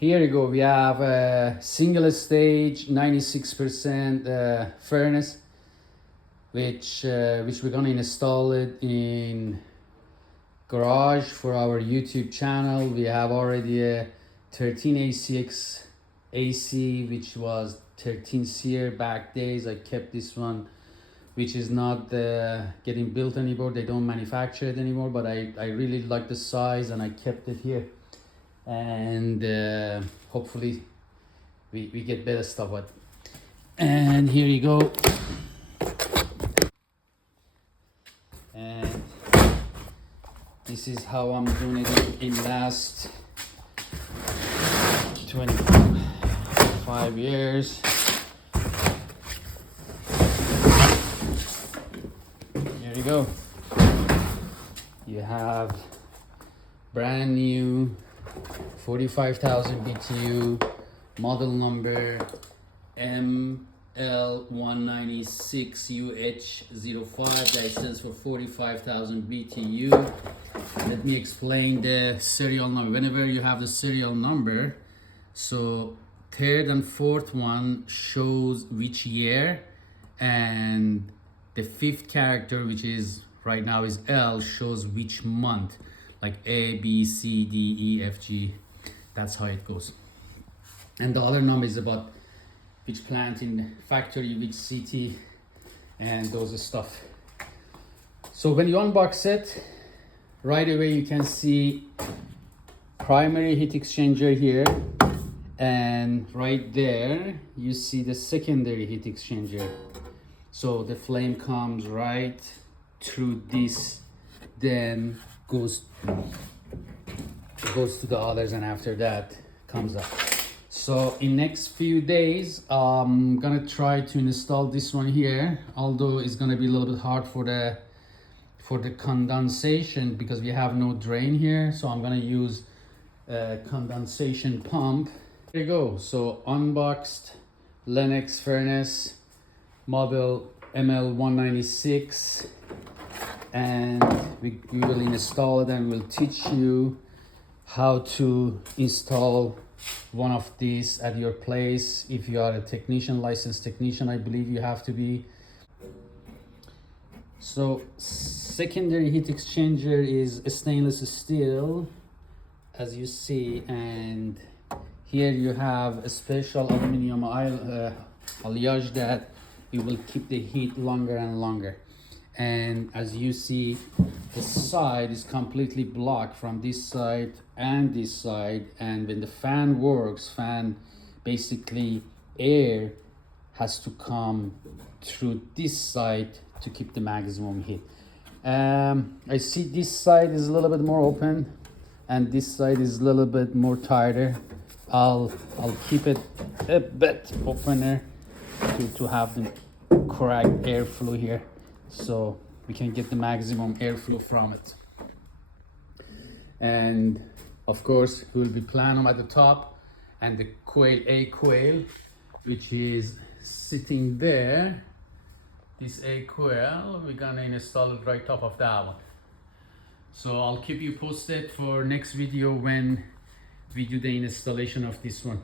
Here you go. We have a single stage 96% furnace, which we're gonna install it in garage for our YouTube channel. We have already a 13 ACX AC, which was 13 SEER back days. I kept this one, which is not getting built anymore. They don't manufacture it anymore, but I really like the size and I kept it here. And hopefully we get better stuff with. And here you go. And this is how I'm doing it in last 25 years. Here you go. You have brand new 45,000 BTU, model number Ml196 UH05, that stands for 45,000 BTU. Let me explain the serial number. Whenever you have the serial number, so third and fourth one shows which year, and the fifth character, which is right now is L, shows which month, like A, B, C, D, E, F, G. That's how it goes. And the other number is about which plant in the factory, which city, and those stuff. So when you unbox it, right away you can see primary heat exchanger here, and right there you see the secondary heat exchanger. So the flame comes right through this, then goes to the others, and after that comes up. So in next few days I'm gonna try to install this one here, although it's gonna be a little bit hard for the condensation because we have no drain here. So I'm gonna use a condensation pump. There you go. So unboxed Lennox furnace, model Ml196, and we will install it, and we'll teach you how to install one of these at your place. If you are a technician, licensed technician, I believe you have to be. So secondary heat exchanger is stainless steel, as you see, and here you have a special aluminum alliage that it will keep the heat longer and longer. And as you see, the side is completely blocked from this side and this side, and when the fan works, basically air has to come through this side to keep the maximum heat. I see this side is a little bit more open and this side is a little bit more tighter. I'll keep it a bit opener to have the correct airflow here, so we can get the maximum airflow from it. And of course we will be plenum at the top, and the A coil, which is sitting there. This A coil, we're gonna install it right top of that one. So I'll keep you posted for next video when we do the installation of this one.